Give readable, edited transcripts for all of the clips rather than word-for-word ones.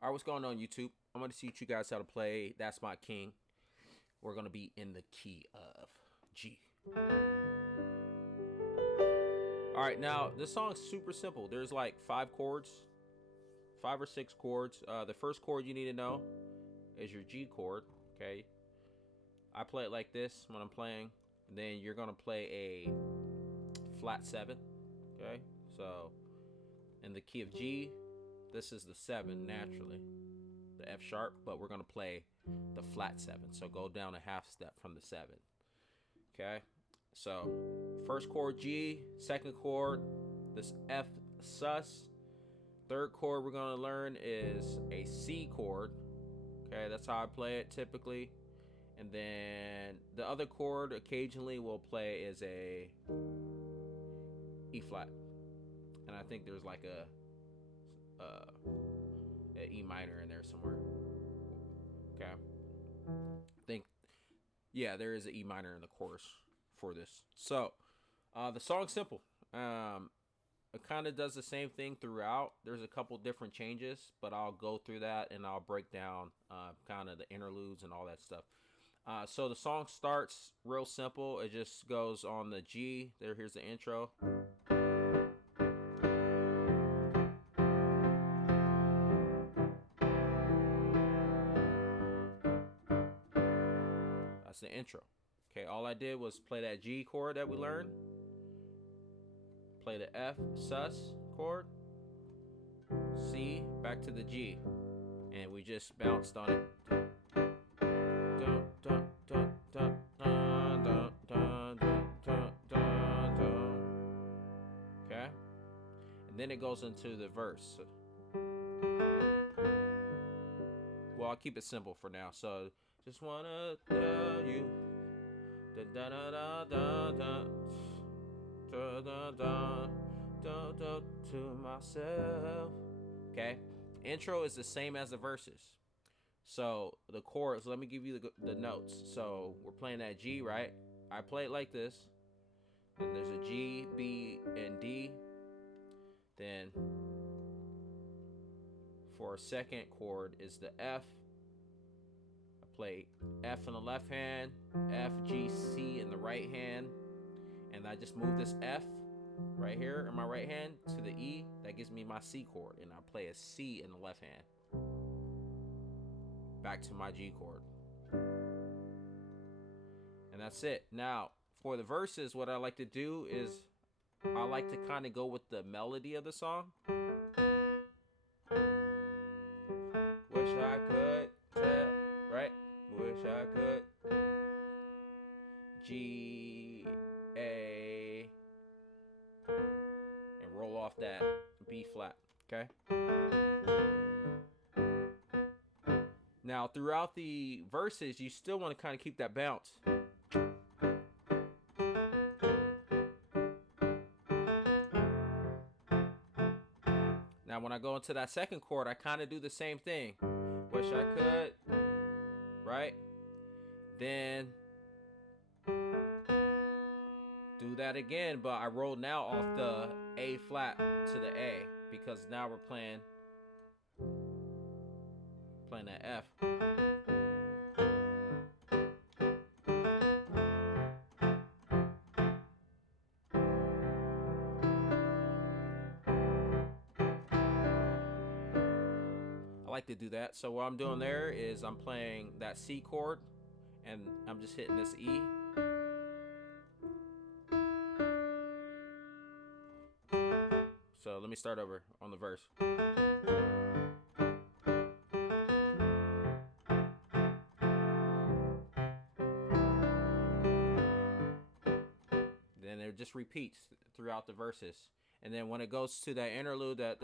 All right, what's going on, YouTube? I'm going to teach you guys how to play That's My King. We're going to be in the key of G. All right, now this song's super simple. There's like 5 or 6 chords. The first chord you need to know is your G chord, okay? I play it like this when I'm playing. And then you're going to play a flat 7, okay? So in the key of G, this is the 7 naturally, the F sharp, but we're going to play the flat 7. So go down a half step from the 7. Okay? So first chord G, second chord this F sus. Third chord we're going to learn is a C chord. Okay, that's how I play it typically. And then the other chord occasionally we'll play is a E flat. And I think there's like a E minor in there somewhere. Okay. I think, yeah, there is an E minor in the chorus for this. So, the song's simple. It kind of does the same thing throughout. There's a couple different changes, but I'll go through that and I'll break down kind of the interludes and all that stuff. So the song starts real simple. It just goes on the G. Here's the intro. That's the intro. Okay, all I did was play that G chord that we learned, play the F sus chord, C, back to the G, and we just bounced on it. Okay, and then it goes into the verse. Well, I'll keep it simple for now. So just wanna tell you da da da da da da da da da to myself. Okay, intro is the same as the verses. So the chords, let me give you the notes. So we're playing that G, right? I play it like this. Then there's a G, B, and D. Then for a second chord is the F. I play F in the left hand, F, G, C in the right hand. And I just move this F right here in my right hand to the E. That gives me my C chord. And I play a C in the left hand. Back to my G chord. And that's it. Now, for the verses, what I like to do is I like to kind of go with the melody of the song. Wish I could tell, right? Wish I could. G, A, and roll off that B flat, okay? Now, throughout the verses, you still want to kind of keep that bounce. Now, when I go into that second chord, I kind of do the same thing. Wish I could, right? Then do that again, but I roll now off the A flat to the A because now we're playing that F. I like to do that. So what I'm doing there is I'm playing that C chord and I'm just hitting this E. So let me start over on the verse. Then it just repeats throughout the verses. And then when it goes to that interlude, that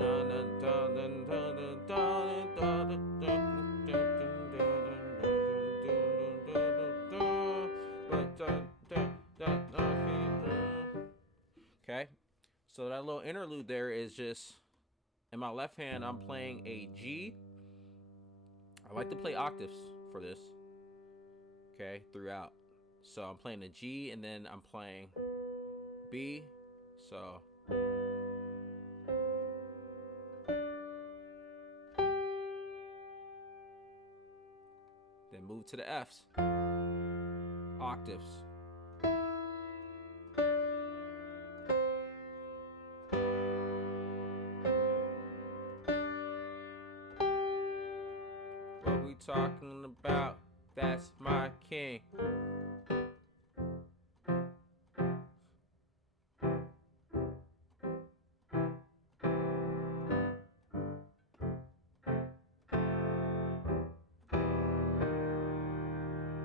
okay, so that little interlude there is just in my left hand I'm playing a G. I like to play octaves for this, okay, throughout. So I'm playing a G and then I'm playing B. So Then move to the Fs. Octaves. What we talking about? That's my king.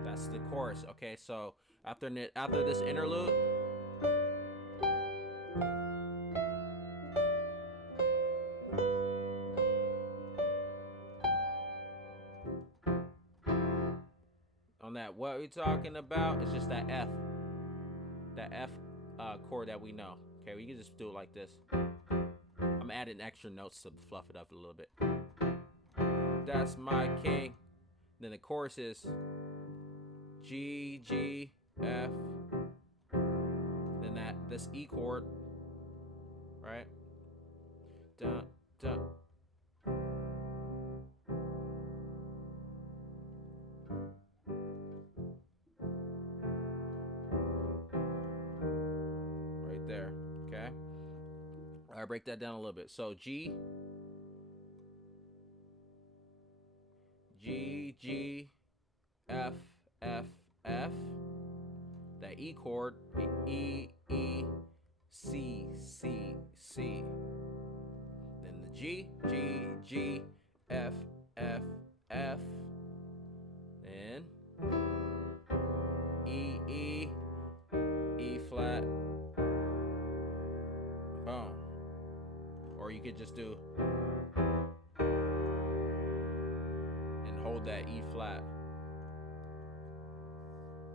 That's the chorus. Okay, so after this interlude, on that what we talking about, it's just that F chord that we know. Okay, we can just do it like this. I'm adding extra notes to fluff it up a little bit. That's my king. Then the chorus is G, G, F. Then this E chord, right? Dun, dun. Right there, okay? All right, break that down a little bit. So G, G, G, F, F, F. That E chord, E, E, C, C, C. Then the G, G, G, F, F, F. Then E, E, E flat. Boom. Or you could just do and hold that E flat.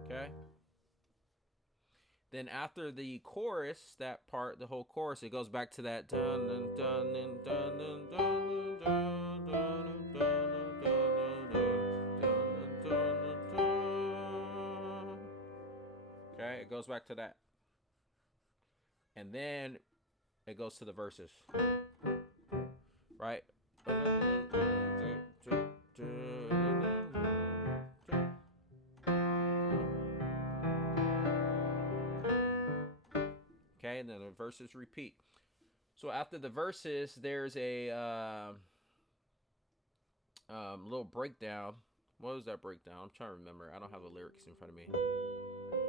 Okay? Then after the chorus, that part, the whole chorus, it goes back to that dun dun dun dun dun dun dun dun dun dun. Okay, it goes back to that. And then it goes to the verses. Right? Okay, and then the verses repeat. So after the verses, there's a little breakdown. What was that breakdown? I'm trying to remember. I don't have the lyrics in front of me.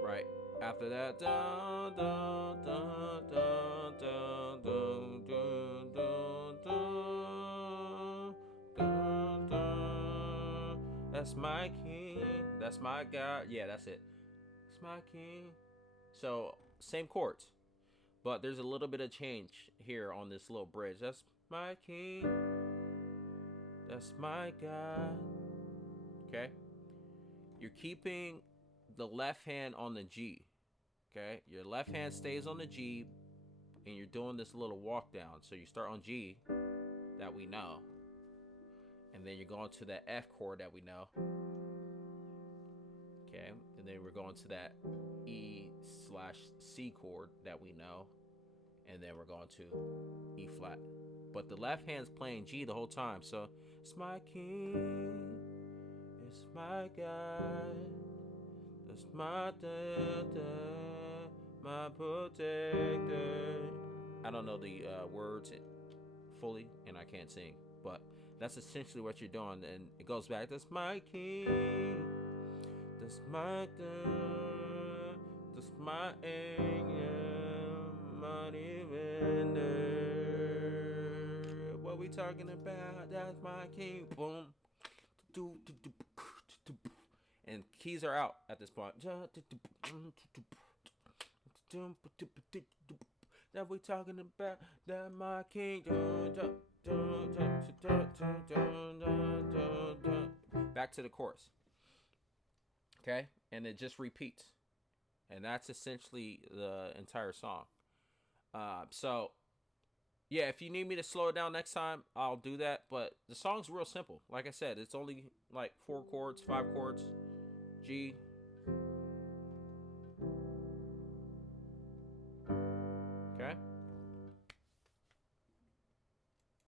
Right. After that, dun, dun, dun, dun, dun, dun, dun, dun, dun, dun. That's my king. That's my God. Yeah, that's it. That's my king. So same chords, but there's a little bit of change here on this little bridge. That's my king. That's my God. Okay. You're keeping the left hand on the G. Okay. Your left hand stays on the G, and you're doing this little walk down. So you start on G, that we know, and then you're going to that F chord that we know. Okay. And then we're going to that E/C chord that we know, and then we're going to E flat. But the left hand's playing G the whole time. So it's my king, it's my God, it's my dada, my protector. I don't know the words fully, and I can't sing, but that's essentially what you're doing. And it goes back, that's my king, that's my dad, that's my angel, my defender. What we talking about? That's my king. Boom. And keys are out at this point. That we talking about? That my king. Back to the chorus. Okay, and it just repeats, and that's essentially the entire song. So yeah, if you need me to slow it down next time, I'll do that. But the song's real simple. Like I said, it's only like 4 chords, 5 chords. G,